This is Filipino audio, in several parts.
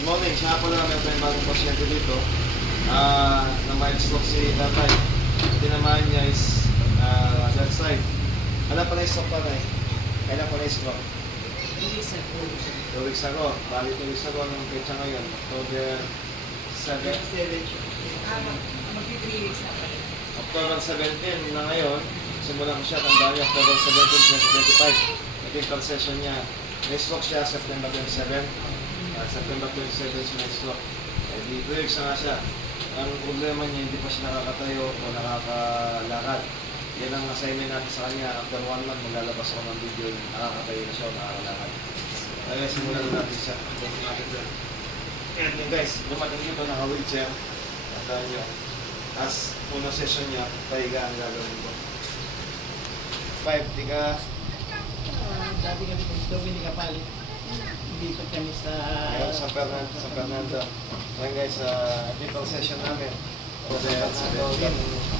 Good morning. Siya pala meron tayong bagong pasyente dito. Na mild stroke si tatay. Tinamaan niya is left side. Kailan pala yung stroke pa na eh? Kailan pala yung stroke? 2 weeks ago. Bali 2 weeks ago. Anong petsa ngayon? October 7. Mag-3 weeks na pala. October 17 na ngayon. Simula ko siya. Tandaan niya October 17, 2025. Naging third session niya. May stroke siya September 27. September 27 siya may stroke. Eh, di 2 weeks na nga siya. Ang problema niya, hindi pa siya nakakatayo o nakakalakad. Yan ang assignment natin sa kanya. After 1 month, maglalabas ako ng video yung nakakatayo na siya o nakakalakad. Kaya simulan na natin siya. And then guys, dumating dito, naka-wheelchair. Tandaan nyo. As unang session niya, pahiga ang gagawin ko. 5, tiga. Dati kami gusto, hindi ka palit. Lipat kami sa... Ngayon, San Fernando. Ngayon guys, dito session namin. Kasi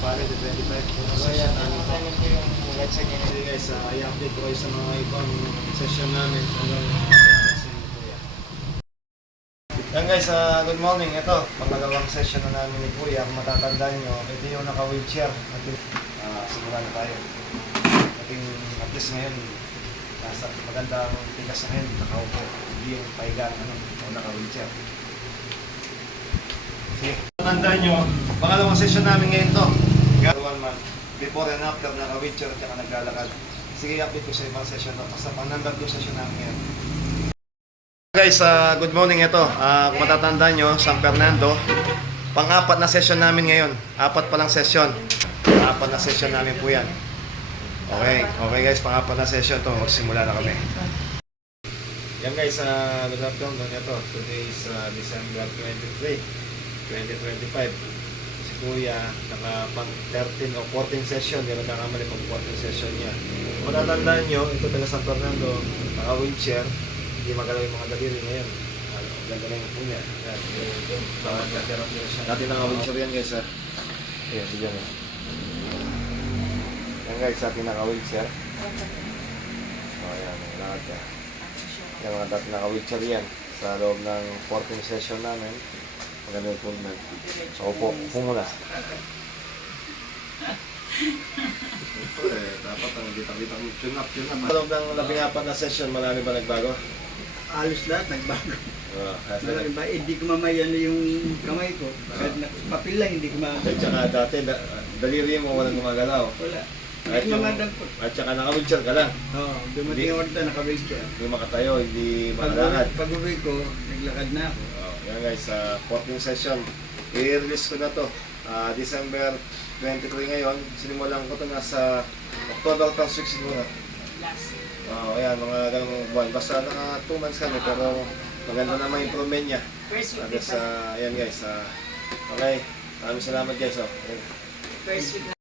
palit 25. Kaya tangan ko yung ulat sa ganyan. Hindi guys, i-update ko kayo sa mga ibang session namin. Yan guys, good morning. Ito, pangalawang session na namin ni Kuya. Kung matatandaan nyo, ito yung naka-wheelchair. Simulan na tayo. Ating at least ngayon, nasa magandang tigas na ngayon, nakaupo. Hindi yung paigaan o naka-wheelchair. Sige. Tandaan nyo, pangalawang session namin ngayon to. 1 month. Before and after, naka-wheelchair at saka naglalakad. Sige, update ko sa ibang session to. Basta pang number 2 session namin ngayon. Guys, good morning ito. Kung matatandaan nyo, San Fernando. Pang-apat na session namin ngayon. 4 pa lang session. 4 na session namin po yan. Okay guys, pang-apat na session to. Magsimula na kami. Yan guys, good afternoon ito. Today is December 23, 2025. Si Kuya, naka pang 13 o 14 session. Di ba nakamali pang 14 session niya. Kung matatandaan nyo, ito taga San Fernando, naka-wheelchair. Hindi magalaw yung mga daliri ngayon. Ganda na yung po niya. Dati naka-wheelchair yan guys. Ayan, bigyan mo. Yan guys, dati naka-wheelchair. Ayan, lahat yan. Yan mga dati naka-wheelchair yan. Sa loob ng 14 session namin. Maganda yung improvement. So, upo muna. Dapat ang kita-kita tune up. Sa loob ng 14 na session, marami ba nagbago? Halos lahat nagbago. Kasi Ba, hindi ko mamayan yung kamay ko. Kahit papel lang, hindi ko at saka dati, daliri mo walang gumagalaw. wala. At, Hindi ko yung, madampot. at saka naka-wheelchair ka lang. Oo, dumating ako dito, naka-wheelchair. Hindi makatayo, hindi makalakad. Pag-uwi ko, naglakad na ako. Yan guys, 14 session. I-release ko na to. December 23 ngayon. Sinimulan ko to nasa October 6 siguro. Ayan, mga ganong buwan. Basta naka 2 months kami, pero maganda naman yung improvement niya. First week Ayan guys, okay. Maraming salamat guys. First week